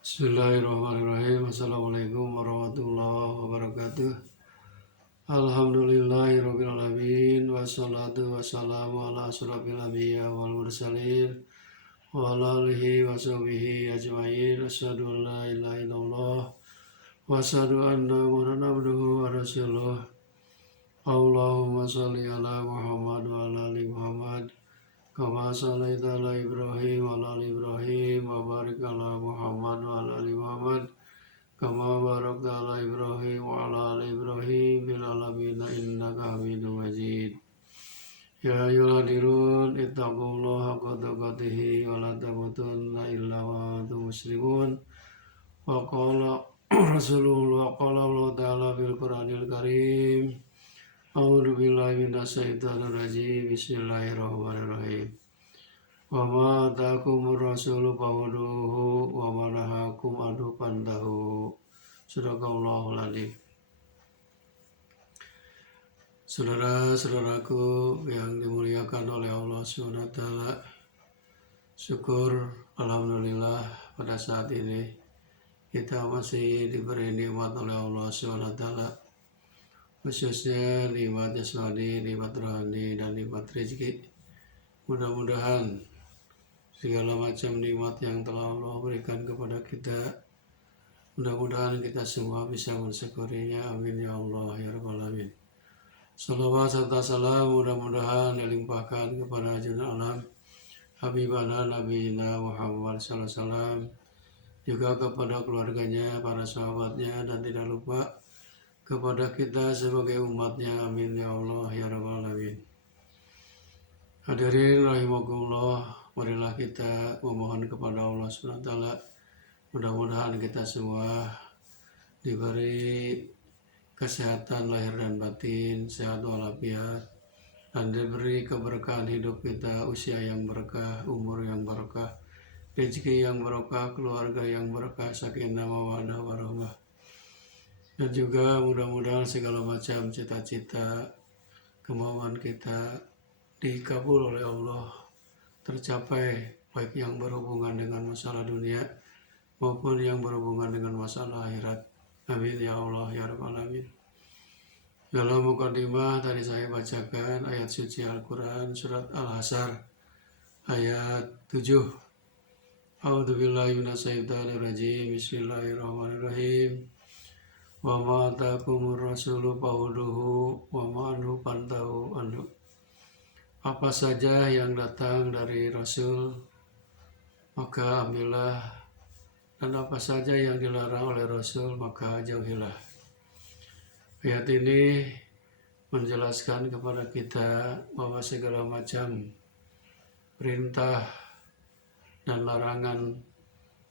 Bismillahirrahmanirrahim. Assalamualaikum warahmatullahi wabarakatuh. Alhamdulillahirabbil alamin wassalatu wassalamu ala asyrofil anbiya wal mursalin wa ala alihi washabihi ajmain. Asyhadu an la ilaha illallah wa asyhadu anna muhammadan abduhu wa rasuluh. Allahumma shalli ala Muhammad wa ala ali Muhammad kama shallaita ala Ibrahim wa ala ali Ibrahim wa barik ala Muhammad wa ala ali Muhammad kama barakta ala Ibrahim wa ala ali Ibrahim fil alamin innaka Hamidum Majid. Ya ayyuhalladzina ittaqullaha haqqa tuqatih wa la tamutunna illa wa antum muslimun. Wa qala Rasulullah qala Allah ta'ala fil Qur'anil Karim. A'udzu billahi minasyaitonir rajim. Bismillahirrahmanirrahim. Wa ma ataakumur rasulu fakhudhuhu wa ma nahakum anhu fantahu. Shadaqallahul adzim. Saudara-saudaraku yang dimuliakan oleh Allah SWT, syukur alhamdulillah pada saat ini kita masih diberi nikmat oleh Allah SWT, khususnya nikmat jasmani, nikmat rohani, dan nikmat rezeki. Mudah-mudahan segala macam nikmat yang telah Allah berikan kepada kita, mudah-mudahan kita semua bisa mensyukurinya. Amin ya Allah ya Rabbal Alamin. Salawat serta salam mudah-mudahan dilimpahkan kepada junjungan alam Habibana Nabiyina Muhammad sallallahu alaihi wasallam, juga kepada keluarganya, para sahabatnya, dan tidak lupa kepada kita sebagai umatnya. Amin ya Allah ya Rabbal Alamin. Hadirin rahimakumullah, marilah kita memohon kepada Allah SWT, mudah-mudahan kita semua diberi kesehatan lahir dan batin, sehat walafiat, dan diberi keberkahan hidup kita, usia yang berkah, umur yang berkah, rezeki yang berkah, keluarga yang berkah, sakinah mawaddah warahmah. Dan juga mudah-mudahan segala macam cita-cita, kemauan kita dikabul oleh Allah, tercapai, baik yang berhubungan dengan masalah dunia maupun yang berhubungan dengan masalah akhirat. Amin ya Allah ya Rabbal Alamin. Dalam mukadimah tadi saya bacakan ayat suci Al-Quran surat Al-Hasyr ayat 7. A'udzubillahi minasyaitonirrajim. Bismillahirrahmanirrahim. Wa ma ataakumur rasulu fakhudhuhu wa ma anhu fantahu anhu. Apa saja yang datang dari Rasul, maka ambillah, dan apa saja yang dilarang oleh Rasul, maka jauhilah. Ayat ini menjelaskan kepada kita bahwa segala macam perintah dan larangan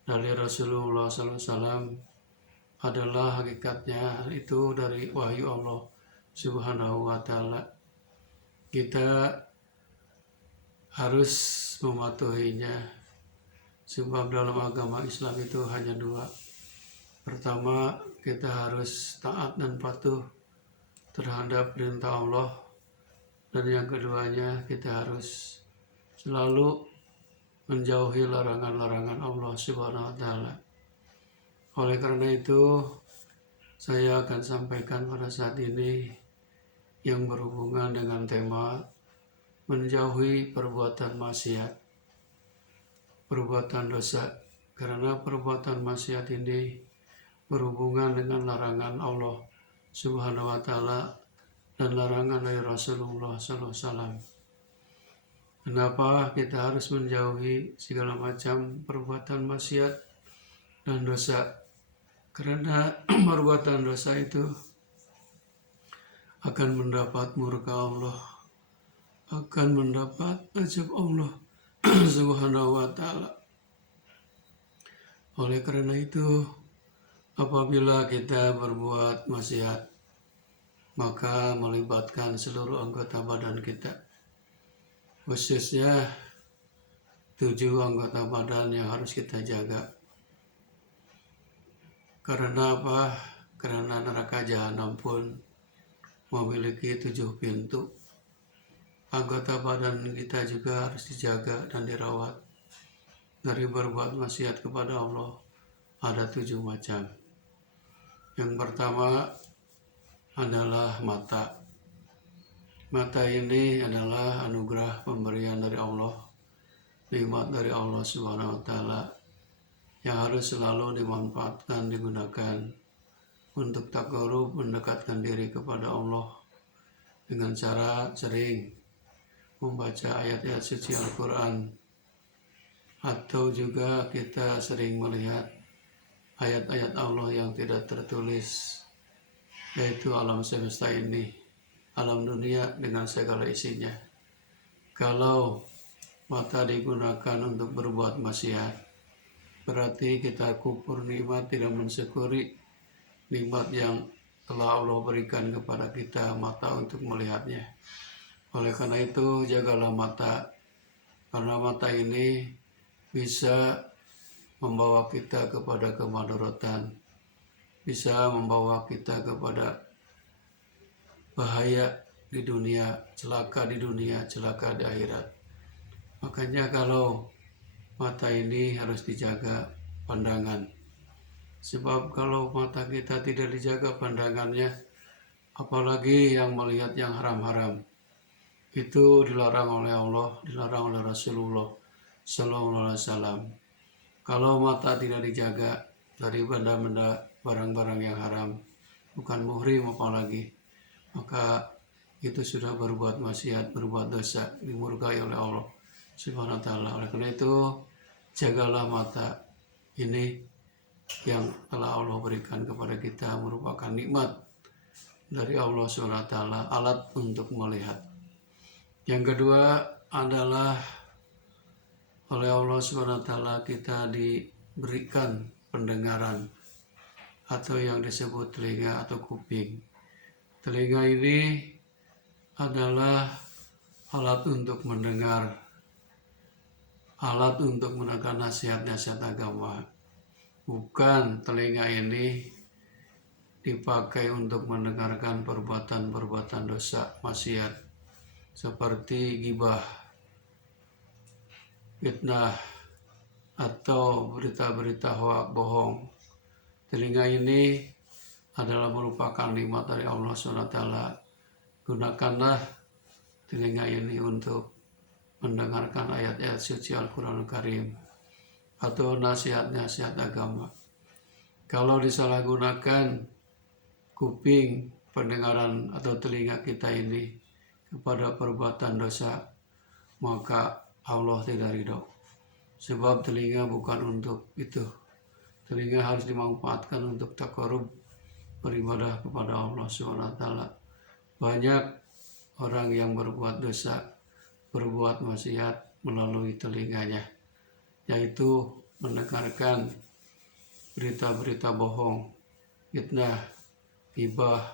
dari Rasulullah SAW adalah hakikatnya itu dari wahyu Allah Subhanahu wa Ta'ala. Kita harus mematuhinya, sebab dalam agama Islam itu hanya dua. Pertama, kita harus taat dan patuh terhadap perintah Allah, dan yang keduanya kita harus selalu menjauhi larangan-larangan Allah Subhanahu wa Ta'ala. Oleh karena itu, saya akan sampaikan pada saat ini yang berhubungan dengan tema menjauhi perbuatan maksiat, perbuatan dosa, karena perbuatan maksiat ini berhubungan dengan larangan Allah Subhanahu wa Ta'ala dan larangan dari Rasulullah SAW. Kenapa kita harus menjauhi segala macam perbuatan maksiat dan dosa? Karena perbuatan dosa itu akan mendapat murka Allah, akan mendapat azab Allah Subhanahu wa Ta'ala. Oleh karena itu, apabila kita berbuat maksiat, maka melibatkan seluruh anggota badan kita, khususnya 7 anggota badan yang harus kita jaga. Karena apa? Karena neraka jahanam pun memiliki 7 pintu. Anggota badan kita juga harus dijaga dan dirawat dari berbuat maksiat kepada Allah ada 7 macam. Yang pertama adalah mata. Mata ini adalah anugerah pemberian dari Allah, nikmat dari Allah Subhanahu wa Ta'ala, yang harus selalu dimanfaatkan, digunakan untuk taqarrub, mendekatkan diri kepada Allah dengan cara sering membaca ayat-ayat suci Al-Quran, atau juga kita sering melihat ayat-ayat Allah yang tidak tertulis, yaitu alam semesta ini, alam dunia dengan segala isinya. Kalau mata digunakan untuk berbuat maksiat, berarti kita kufur nikmat, tidak mensyukuri nikmat yang telah Allah berikan kepada kita, mata untuk melihatnya. Oleh karena itu, jagalah mata, karena mata ini bisa membawa kita kepada kemadharatan, bisa membawa kita kepada bahaya di dunia, celaka di dunia, celaka di akhirat. Makanya kalau mata ini harus dijaga pandangan. Sebab kalau mata kita tidak dijaga pandangannya, apalagi yang melihat yang haram-haram, itu dilarang oleh Allah, dilarang oleh Rasulullah Sallallahu Alaihi Wasallam. Kalau mata tidak dijaga dari benda-benda, barang-barang yang haram, bukan muhrim apalagi, maka itu sudah berbuat maksiat, berbuat dosa, dimurkai oleh Allah Subhanahu wa Ta'ala. Oleh karena itu, jagalah mata ini yang telah Allah berikan kepada kita, merupakan nikmat dari Allah Subhanahu wa Ta'ala, alat untuk melihat. Yang kedua adalah oleh Allah Subhanahu wa Ta'ala kita diberikan pendengaran, atau yang disebut telinga atau kuping. Telinga ini adalah alat untuk mendengar, alat untuk mendengar nasihat-nasihat agama. Bukan telinga ini dipakai untuk mendengarkan perbuatan-perbuatan dosa, maksiat, seperti ghibah, fitnah, atau berita-berita hoak, bohong. Telinga ini adalah merupakan nikmat dari Allah SWT. Gunakanlah telinga ini untuk mendengarkan ayat-ayat suci Al-Quranul Karim atau nasihat-nasihat agama. Kalau disalahgunakan kuping, pendengaran atau telinga kita ini kepada perbuatan dosa, maka Allah tidak ridho. Sebab telinga bukan untuk itu. Telinga harus dimanfaatkan untuk taqarrub, beribadah kepada Allah SWT. Banyak orang yang berbuat dosa, berbuat maksiat melalui telinganya, yaitu mendengarkan berita-berita bohong, fitnah, ghibah,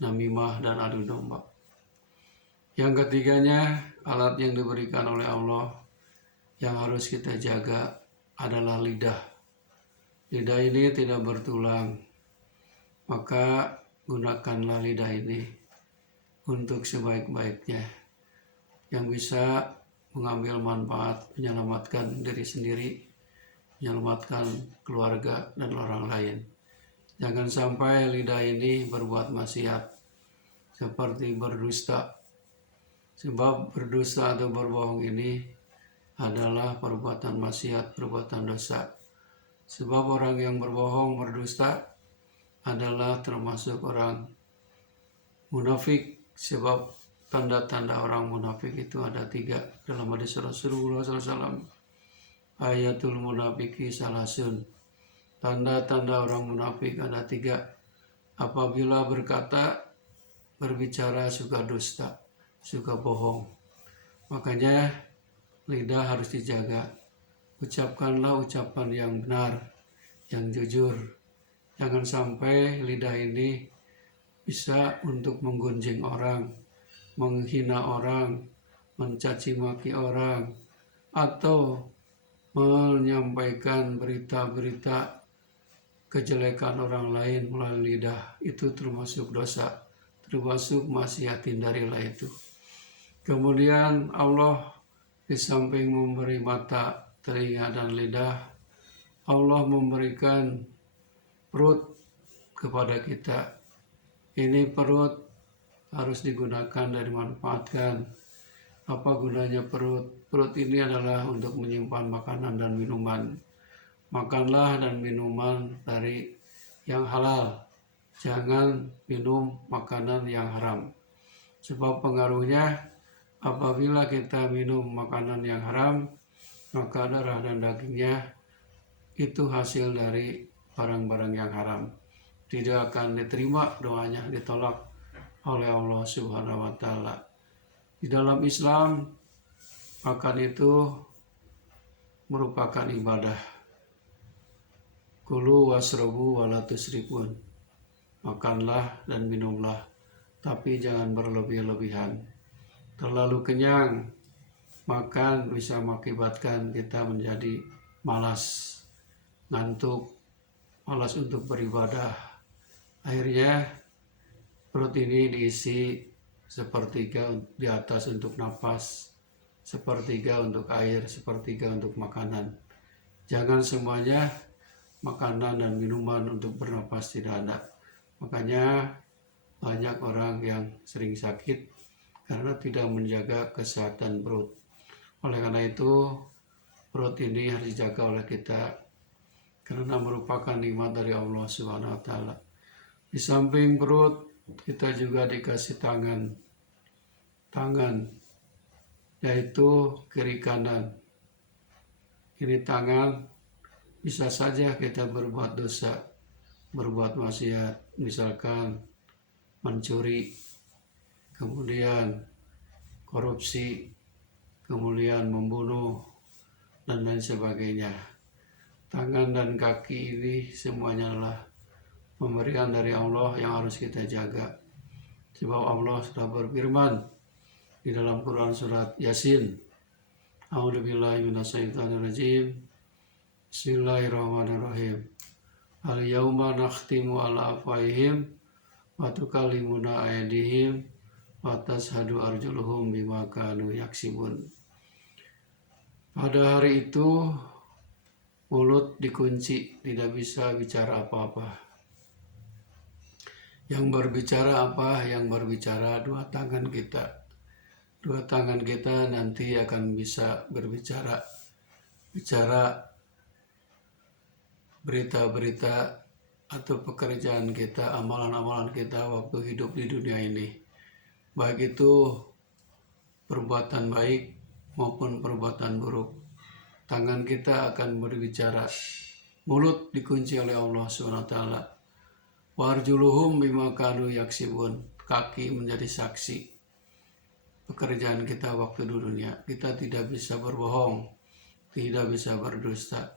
namimah, dan adu domba. Yang ketiganya, alat yang diberikan oleh Allah yang harus kita jaga adalah lidah. Lidah ini tidak bertulang, maka gunakanlah lidah ini untuk sebaik-baiknya, yang bisa mengambil manfaat, menyelamatkan diri sendiri, menyelamatkan keluarga dan orang lain. Jangan sampai lidah ini berbuat maksiat, seperti berdusta. Sebab berdusta atau berbohong ini adalah perbuatan maksiat, perbuatan dosa. Sebab orang yang berbohong, berdusta adalah termasuk orang munafik. Sebab tanda-tanda orang munafik itu ada 3 dalam hadis Rasulullah SAW. Ayatul munafiki salasun. Tanda-tanda orang munafik ada 3. Apabila berkata, berbicara suka dusta, suka bohong. Makanya lidah harus dijaga. Ucapkanlah ucapan yang benar, yang jujur. Jangan sampai lidah ini bisa untuk menggunjing orang, menghina orang, mencaci maki orang, atau menyampaikan berita-berita kejelekan orang lain melalui lidah. Itu termasuk dosa, termasuk maksiat, hindarilah itu. Kemudian Allah di samping memberi mata, telinga, dan lidah, Allah memberikan perut kepada kita. Ini perut harus digunakan dan dimanfaatkan. Apa gunanya perut? Perut ini adalah untuk menyimpan makanan dan minuman. Makanlah dan minuman dari yang halal. Jangan minum makanan yang haram. Sebab pengaruhnya apabila kita minum makanan yang haram, maka darah dan dagingnya itu hasil dari barang-barang yang haram. Tidak akan diterima doanya, ditolak oleh Allah Subhanahu wa Ta'ala. Di dalam Islam, makan itu merupakan ibadah. Kulu wasrobu wala tusrifun. Makanlah dan minumlah, tapi jangan berlebih-lebihan. Terlalu kenyang makan bisa mengakibatkan kita menjadi malas, ngantuk, malas untuk beribadah. Akhirnya perut ini diisi sepertiga di atas untuk napas, sepertiga untuk air, sepertiga untuk makanan. Jangan semuanya makanan dan minuman untuk bernapas, tidak ada. Makanya banyak orang yang sering sakit karena tidak menjaga kesehatan perut. Oleh karena itu, perut ini harus dijaga oleh kita karena merupakan nikmat dari Allah Subhanahu wa Ta'ala. Di samping perut, kita juga dikasih tangan, yaitu kiri kanan. Ini tangan bisa saja kita berbuat dosa, berbuat maksiat, misalkan mencuri, kemudian korupsi, kemudian membunuh, dan lain sebagainya. Tangan dan kaki ini semuanya adalah pemberian dari Allah yang harus kita jaga. Sebab Allah sudah berfirman di dalam Quran surat Yasin, A'udzubillahi minasyaitonirrajim. Bismillahirrahmanirrahim. Al-yauma nakhtimu ala afwahihim wa tukallimuna aydihim wa tashhadu arjuluhum bima kanu yaksibun. Pada hari itu mulut dikunci, tidak bisa bicara apa-apa. Yang berbicara apa? Yang berbicara dua tangan kita. Dua tangan kita nanti akan bisa bicara berita-berita atau pekerjaan kita, amalan-amalan kita waktu hidup di dunia ini. Baik itu perbuatan baik maupun perbuatan buruk. Tangan kita akan berbicara. Mulut dikunci oleh Allah SWT. Warjuluhum bima kanu yaksibun. Kaki menjadi saksi pekerjaan kita waktu di dunia. Kita tidak bisa berbohong, tidak bisa berdusta.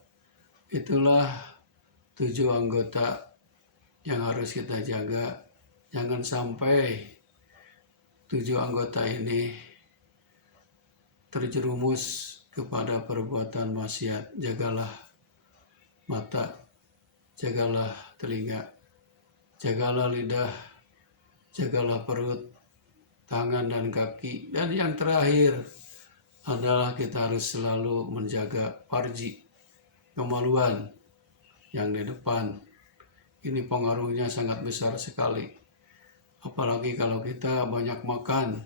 Itulah 7 anggota yang harus kita jaga. Jangan sampai 7 anggota ini terjerumus kepada perbuatan maksiat. Jagalah mata, jagalah telinga, jagalah lidah, jagalah perut, tangan dan kaki. Dan yang terakhir adalah kita harus selalu menjaga farji, kemaluan yang di depan. Ini pengaruhnya sangat besar sekali. Apalagi kalau kita banyak makan,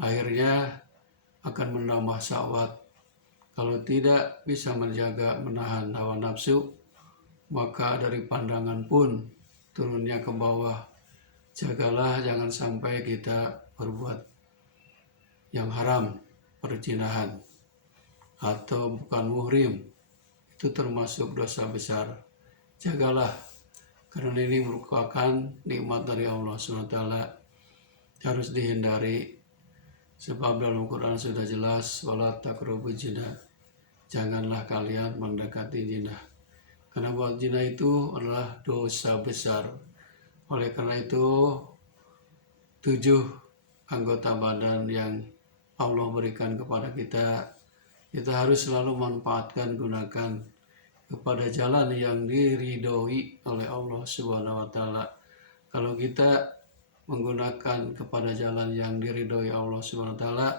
akhirnya akan menambah syahwat. Kalau tidak bisa menjaga, menahan hawa nafsu, maka dari pandangan pun turunnya ke bawah. Jagalah jangan sampai kita berbuat yang haram, perzinahan, atau bukan muhrim. Itu termasuk dosa besar. Jagalah, karena ini merupakan nikmat dari Allah SWT, harus dihindari. Sebab dalam Quran sudah jelas, wala taqrabu zina, janganlah kalian mendekati zina. Karena buat zina itu adalah dosa besar. Oleh karena itu 7 anggota badan yang Allah berikan kepada kita harus selalu manfaatkan, gunakan kepada jalan yang diridhoi oleh Allah Subhanahu wa Ta'ala. Kalau kita menggunakan kepada jalan yang diridhoi Allah Subhanahu wa Ta'ala,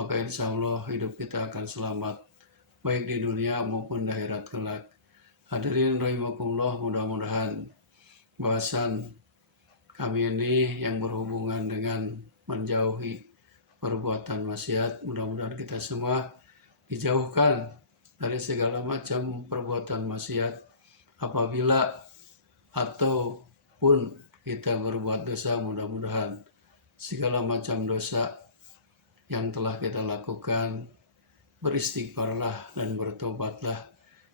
maka insya Allah hidup kita akan selamat, baik di dunia maupun di akhirat kelak. Hadirin rahimakumullah, mudah-mudahan bahasan kami ini yang berhubungan dengan menjauhi perbuatan maksiat, mudah-mudahan kita semua dijauhkan dari segala macam perbuatan maksiat. Apabila ataupun kita berbuat dosa, mudah-mudahan segala macam dosa yang telah kita lakukan, beristighfarlah dan bertobatlah,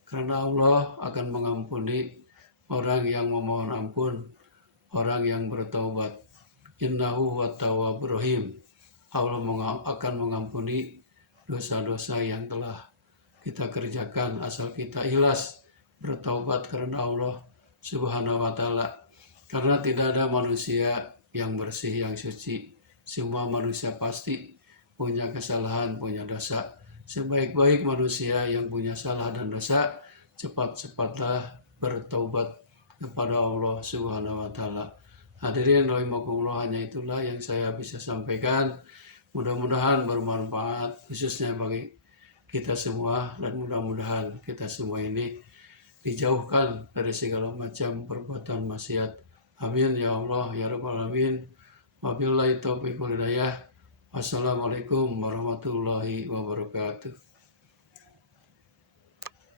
karena Allah akan mengampuni orang yang memohon ampun, orang yang bertobat. Innahu huwat tawwabur rahim. Allah akan mengampuni dosa-dosa yang telah kita kerjakan asal kita ikhlas bertaubat karena Allah Subhanahu wa taala. Karena tidak ada manusia yang bersih, yang suci. Semua manusia pasti punya kesalahan, punya dosa. Sebaik-baik manusia yang punya salah dan dosa, cepat-cepatlah bertaubat kepada Allah Subhanahu wa taala. Hadirin rahimakumullah, hanya itulah yang saya bisa sampaikan. Mudah-mudahan bermanfaat khususnya bagi kita semua, dan mudah-mudahan kita semua ini dijauhkan dari segala macam perbuatan maksiat. Amin ya Allah ya rabbal alamin. Wabillahi taufiq wal hidayah. Wassalamualaikum warahmatullahi wabarakatuh.